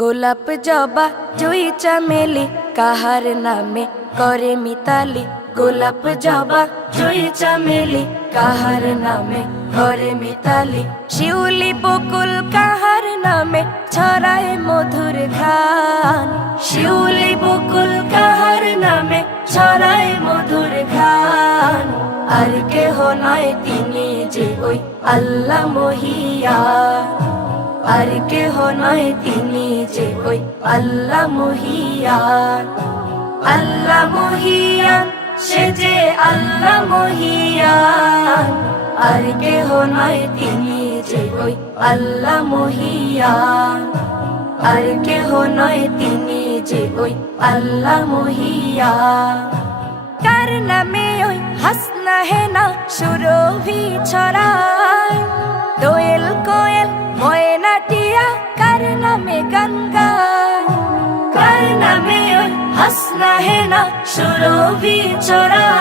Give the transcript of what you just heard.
গোলাপ জবা জুই চামেলি কাহার নামে করে মিতালি। গোলাপ জবা জুই চামেলি কাহার নামে করে মিতালি। শিউলি বকুল কাহার নামে ছড়ায় মধুর ঘ্রাণ। শিউলি বকুল কাহার নামে ছড়ায় মধুর ঘ্রাণ। আর কেহ নয় তিনি যে ওই আল্লাহ মহিয়ান। আর কেহ নয় তিনি যে ওই আল্লাহ মহিয়ান। আল্লাহ মহিয়ান, সে যে আল্লাহ মহিয়ান। আর কেহ নয় তিনি যে ওই আল্লাহ মহিয়ান। আর কেহ নয় তিনি যে ওই আল্লাহ মহিয়ান। কার নামে ওই হাসনা হেনা সুরভি ছড়ায়। দোয়েল কোয়েল ময়না টিয়া কার নামে গান গায়। কার নামে ওই হাসনা হেনা সুরভি ছড়ায়।